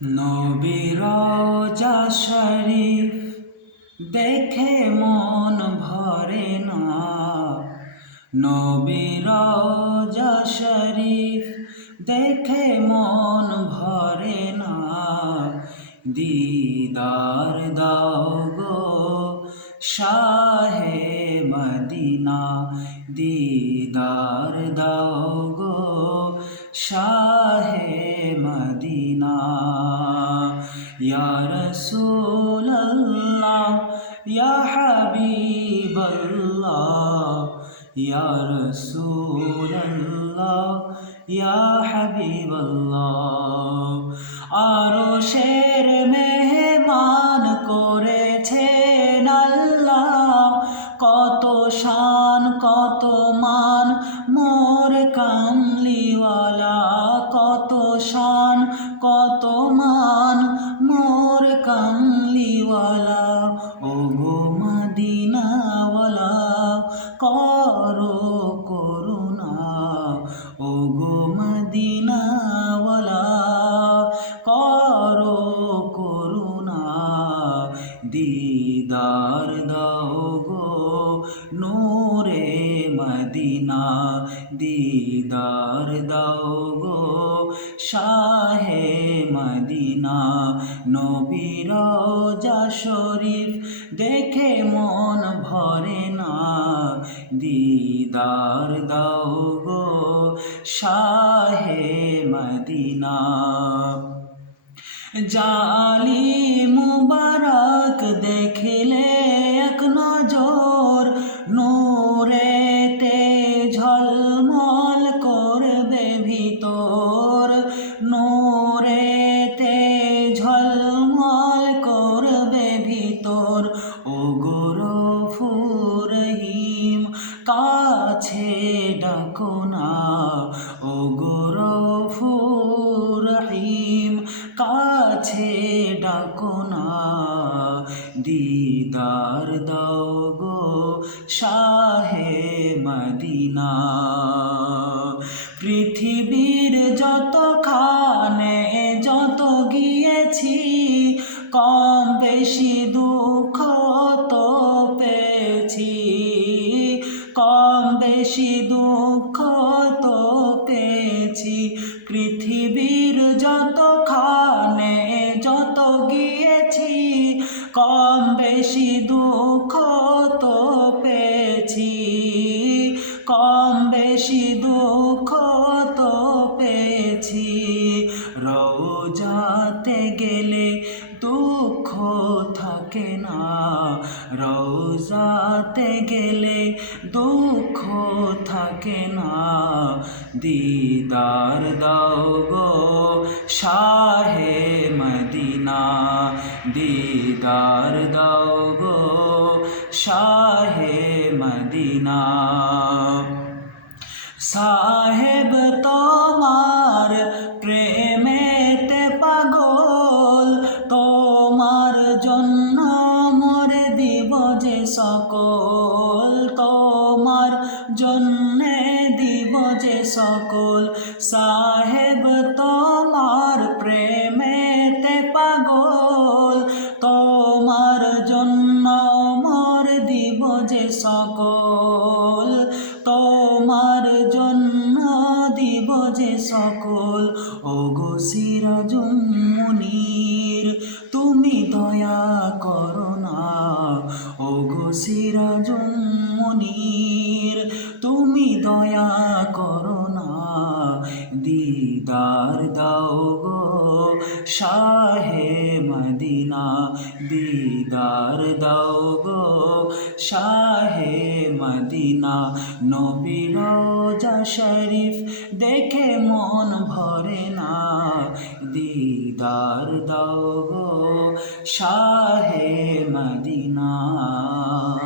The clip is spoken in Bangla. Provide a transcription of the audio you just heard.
নবীর রওজা শরীফ দেখে মন ভরে না। নবীর রওজা শরীফ দেখে মন ভরে না। দিদার দাও গো শাহে মদিনা, দিদার দাও গো শাহে মদিনা। ইয়া রাসূলুল্লাহ ইয়া হাবিবাল্লাহ, ইয়া রাসূলুল্লাহ ইয়া হাবিবাল্লাহ। আরশের মেহমান করেছেন আল্লাহ, কত শান কত মান মোর কামলিওয়ালা, কত শান কত মান মোর কামলিওয়ালা। ওগো মদিনাওয়ালা করো করুণা, ওগো মদিনাওয়ালা করো করুণা। দিদার দাও গো নূরে মদিনা, দিদার দাও গো শাহে মদিনা। নবীর রওজা শরীফ দেখে মন ভরে না। দিদার দাও গো শাহে মদিনা। জালি মুবারক দেখিলে এক নজর, নূরেতে ঝলমল করবে ভিতর, নূরেতে ঝলমল করবে ভিতর। ওগো গফুর রহিম কাছে ডাকো না, ওগো গফুর রহিম কাছে ডাকো না। দিদার দাও গো শাহে মদিনা। পৃথিবীর যতখানে যত গিয়েছি, কম বেশি দুঃখ তো পেয়েছি, কম বেশি দুঃখ তো পেয়েছি। পৃথিবীর যতখানে যত গিয়েছি, কম বেশি দুঃখ তো পেয়েছি, কম বেশি দুঃখ তো পেয়েছি। রওজাতে গেলে দুঃখ থাকে না, রওজাতে গেলে দুঃখ থাকে না। দিদার দাও গো শাহে মদিনা, দিদার দাও গো শাহে মদিনা। সাহেব তোমার প্রেমেতে পাগল, তোমার জন্য মরে দিব যে সকল, তোমার জন্যে দিব যে সকল। সাহেব তোমার প্রেমেতে পাগল, তোমার জন্য মরে দিব যে সকল, তোমার জন্য দিব যে সকল। ওগো সিরাজুম মুনীর তুমি দয়া করো না, ওগো সিরাজুম মুনীর তুমি দয়া করো না। দিদার দাও গো শাহে মদিনা, দিদার দাও গো শাহে মদিনা। নবীর রওজা শরীফ দেখে মন ভরে না। দিদার দাও গো শাহে মদিনা।